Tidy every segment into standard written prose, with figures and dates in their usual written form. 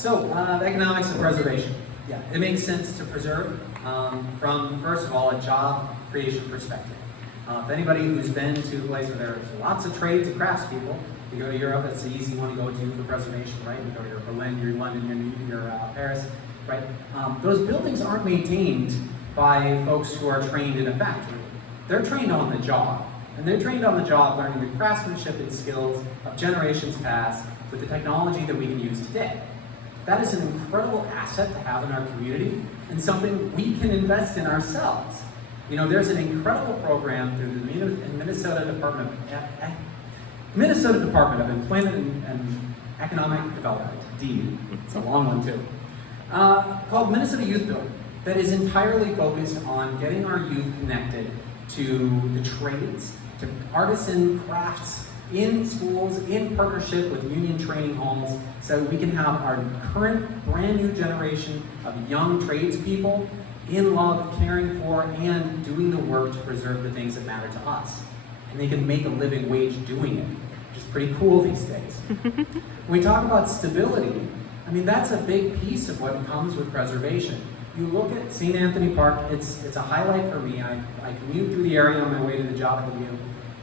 So, the economics of preservation. Yeah, it makes sense to preserve from, first of all, a job creation perspective. If anybody who's been to a place where there's lots of trades and crafts people, you go to Europe, that's the easy one to go to for preservation, right? You go to your Berlin, your London, your Paris, right? Those buildings aren't maintained by folks who are trained in a factory. They're trained on the job. And they're trained on the job learning the craftsmanship and skills of generations past with the technology that we can use today. That is an incredible asset to have in our community and something we can invest in ourselves. You know, there's an incredible program through the Minnesota Department of Employment and Economic Development, DEED, it's a long one too, called Minnesota Youth Build, that is entirely focused on getting our youth connected to the trades, to artisan crafts in schools, in partnership with union training homes, so we can have our current brand new generation of young tradespeople in love, caring for, and doing the work to preserve the things that matter to us. And they can make a living wage doing it, which is pretty cool these days. When we talk about stability, I mean, that's a big piece of what comes with preservation. You look at St. Anthony Park, it's a highlight for me. I commute through the area on my way to the job interview,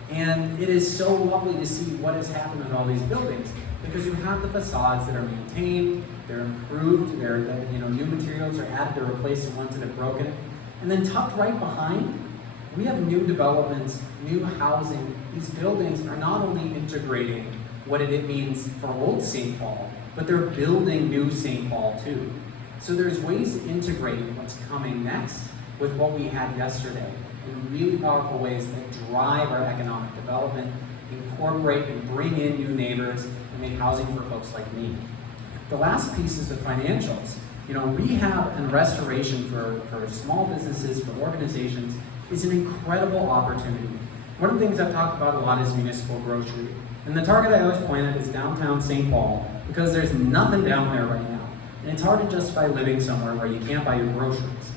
and it is so lovely to see what has happened with all these buildings, because you have the facades that are maintained, they're improved, new materials are added to replace the ones that have broken. And then tucked right behind, we have new developments, new housing. These buildings are not only integrating what it means for old St. Paul, but they're building new St. Paul too. So there's ways to integrate what's coming next with what we had yesterday in really powerful ways that drive our economic development, incorporate and bring in new neighbors, and make housing for folks like me. The last piece is the financials. You know, rehab and restoration for small businesses, for organizations, is an incredible opportunity. One of the things I've talked about a lot is municipal grocery. And the target I always point at is downtown St. Paul, because there's nothing down there right now. And it's hard to justify living somewhere where you can't buy your groceries.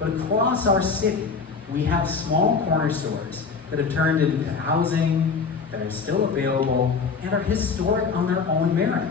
But across our city, we have small corner stores that have turned into housing, that are still available, and are historic on their own merit.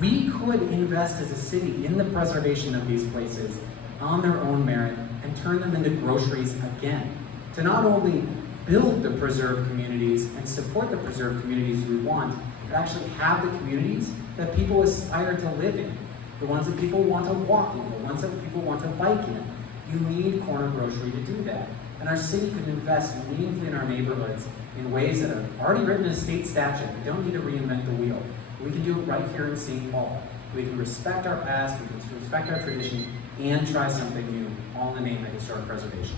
We could invest as a city in the preservation of these places on their own merit and turn them into groceries again, to not only build the preserved communities and support the preserved communities we want, but actually have the communities that people aspire to live in, the ones that people want to walk in, the ones that people want to bike in. You need corner grocery to do that. And our city could invest meaningfully in our neighborhoods in ways that are already written in state statute. We don't need to reinvent the wheel. We can do it right here in St. Paul. We can respect our past, we can respect our tradition, and try something new, all in the name of historic preservation.